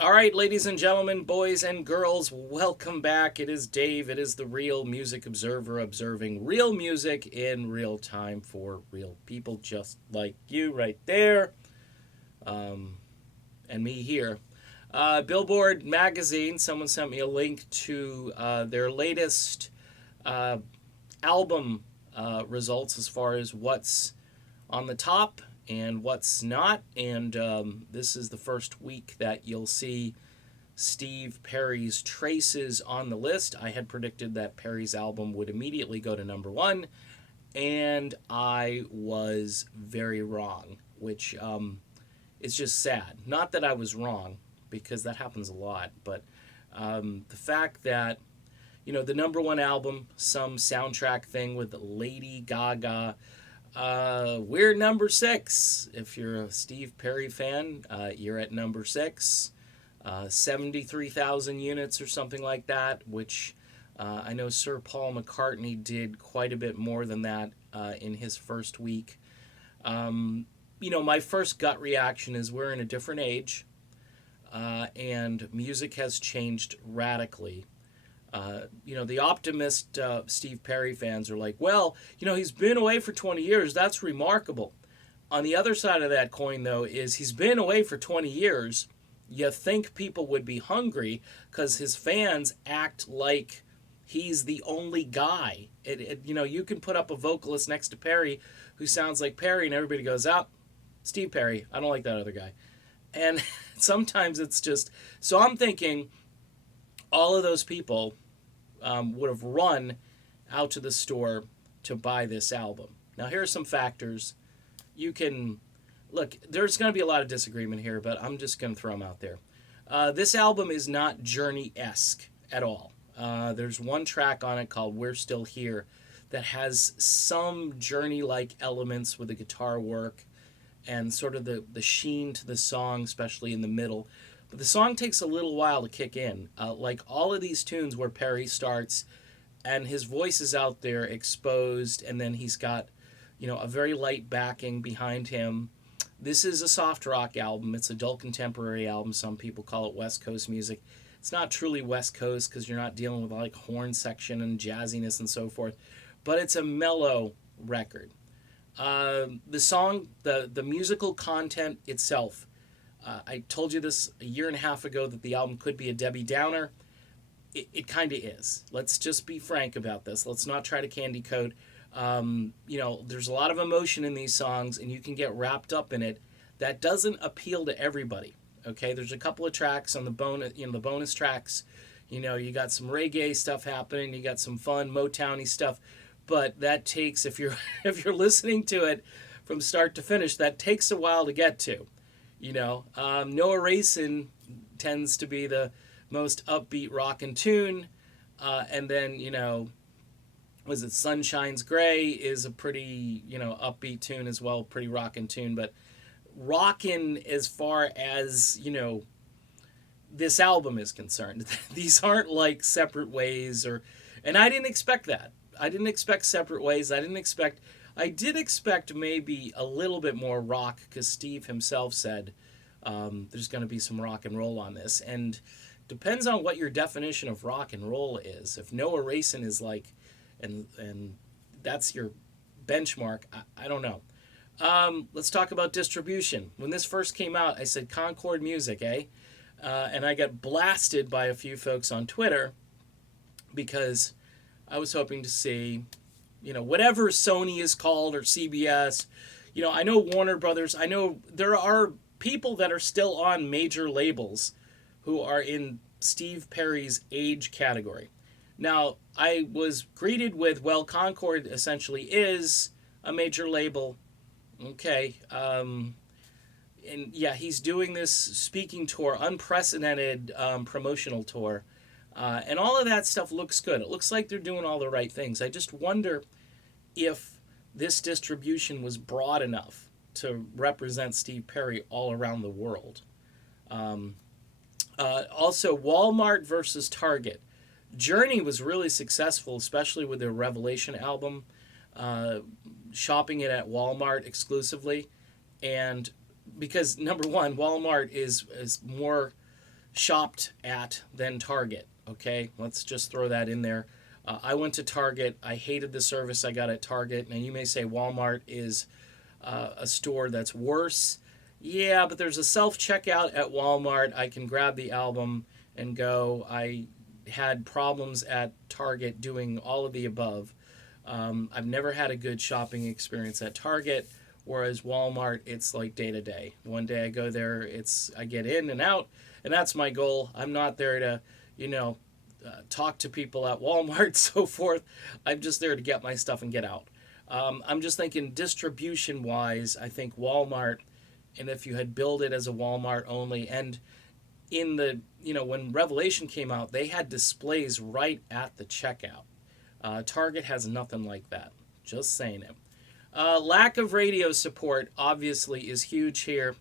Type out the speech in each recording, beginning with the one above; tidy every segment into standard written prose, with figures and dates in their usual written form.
All right, ladies and gentlemen, boys and girls, welcome back. It is Dave. It is the Real Music Observer observing real music in real time for real people just like you right there, and me here. Billboard magazine, someone sent me a link to their latest uh, album results as far as what's on the top and what's not. And this is the first week that you'll see Steve Perry's Traces on the list. I had predicted that Perry's album would immediately go to number one, and I was very wrong, which is just sad. Not that I was wrong, because that happens a lot, but the fact that, the number one album, some soundtrack thing with Lady Gaga, we're number six. If you're a Steve Perry fan, you're at number six. 73,000 units or something like that, which I know Sir Paul McCartney did quite a bit more than that in his first week. My first gut reaction is we're in a different age, and music has changed radically. The optimist Steve Perry fans are like, well, he's been away for 20 years. That's remarkable. On the other side of that coin, though, is he's been away for 20 years. You think people would be hungry because his fans act like he's the only guy. You can put up a vocalist next to Perry who sounds like Perry, and everybody goes, Steve Perry. I don't like that other guy. And sometimes it's just... So I'm thinking all of those people would have run out to the store to buy this album. Now, here are some factors. You can... Look, there's going to be a lot of disagreement here, but I'm just going to throw them out there. This album is not Journey-esque at all. There's one track on it called We're Still Here that has some Journey-like elements with the guitar work and sort of the sheen to the song, especially in the middle. But the song takes a little while to kick in. Like all of these tunes where Perry starts and his voice is out there exposed, and then he's got, a very light backing behind him. This is a soft rock album. It's adult contemporary album. Some people call it West Coast music. It's not truly West Coast because you're not dealing with like horn section and jazziness and so forth. But it's a mellow record. The song, the musical content itself, I told you this a year and a half ago that the album could be a Debbie Downer. It kind of is. Let's just be frank about this. Let's not try to candy coat. There's a lot of emotion in these songs, and you can get wrapped up in it. That doesn't appeal to everybody. Okay, there's a couple of tracks on the bonus tracks. You got some reggae stuff happening. You got some fun Motowny stuff, but that takes if you're if you're listening to it from start to finish, that takes a while to get to. No Erasing tends to be the most upbeat rockin' tune, and then was it Sunshine's Gray is a pretty, upbeat tune as well, pretty rockin' tune, but rockin' as far as, this album is concerned. These aren't like Separate Ways and I didn't expect that. I didn't expect Separate Ways. I did expect maybe a little bit more rock because Steve himself said there's going to be some rock and roll on this, and depends on what your definition of rock and roll is. If No Erasing is like, and that's your benchmark, I don't know. Let's talk about distribution. When this first came out, I said Concord Music, eh? And I got blasted by a few folks on Twitter because I was hoping to see, whatever Sony is called or CBS. I know Warner Brothers. I know there are people that are still on major labels who are in Steve Perry's age category. Now, I was greeted with, well, Concord essentially is a major label. Okay. And yeah, he's doing this speaking tour, unprecedented promotional tour. And all of that stuff looks good. It looks like they're doing all the right things. I just wonder if this distribution was broad enough to represent Steve Perry all around the world. Also, Walmart versus Target. Journey was really successful, especially with their Revelation album, shopping it at Walmart exclusively. And because, number one, Walmart is more shopped at than Target. Okay, let's just throw that in there. I went to Target. I hated the service I got at Target. And you may say Walmart is a store that's worse. Yeah, but there's a self checkout at Walmart. I can grab the album and go. I had problems at Target doing all of the above. I've never had a good shopping experience at Target, whereas Walmart, it's like day to day. One day I go there, I get in and out, and that's my goal. I'm not there to, you know, talk to people at Walmart, so forth. I'm just there to get my stuff and get out. I'm just thinking distribution wise, I think Walmart, and if you had built it as a Walmart only, and in the, when Revelation came out, they had displays right at the checkout. Target has nothing like that. Just saying it. Lack of radio support obviously is huge here.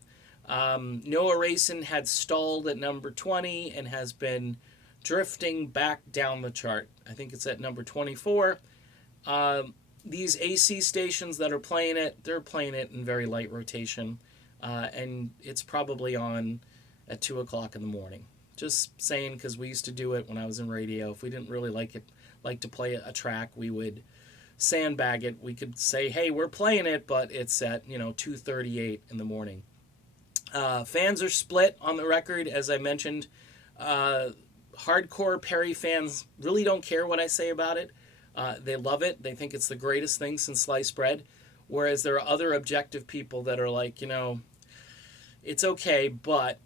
Noah Racing had stalled at number 20 and has been drifting back down the chart. I think it's at number 24. These AC stations that are playing it, they're playing it in very light rotation. And it's probably on at 2 o'clock in the morning. Just saying, because we used to do it when I was in radio. If we didn't really like to play a track, we would sandbag it. We could say, hey, we're playing it, but it's at 2:38 in the morning. Fans are split on the record, as I mentioned. Hardcore Perry fans really don't care what I say about it. They love it. They think it's the greatest thing since sliced bread. Whereas there are other objective people that are like, it's okay, but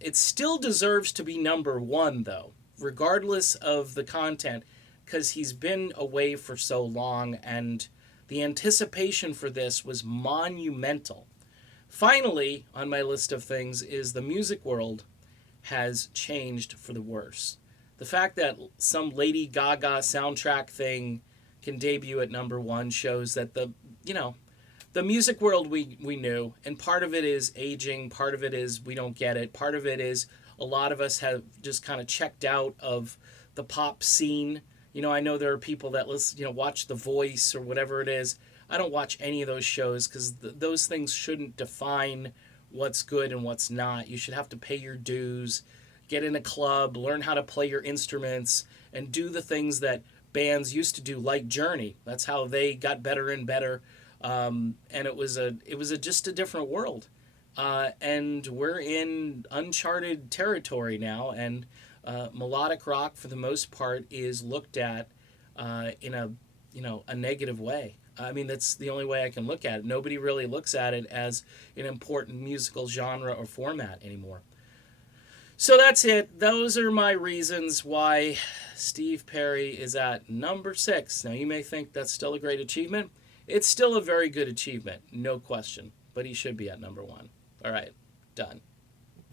it still deserves to be number one, though, regardless of the content, because he's been away for so long, and the anticipation for this was monumental. Finally, on my list of things is the music world has changed for the worse. The fact that some Lady Gaga soundtrack thing can debut at number one shows that the music world we knew, and part of it is aging, part of it is we don't get it, part of it is a lot of us have just kind of checked out of the pop scene. I know there are people that listen, watch The Voice or whatever it is. I don't watch any of those shows because those things shouldn't define what's good and what's not. You should have to pay your dues, get in a club, learn how to play your instruments, and do the things that bands used to do, like Journey. That's how they got better and better. And it was just a different world. And we're in uncharted territory now, and melodic rock, for the most part, is looked at in a negative way. I mean, that's the only way I can look at it. Nobody really looks at it as an important musical genre or format anymore. So that's it. Those are my reasons why Steve Perry is at number 6. Now, you may think that's still a great achievement. It's still a very good achievement, no question. But he should be at number 1. All right, done.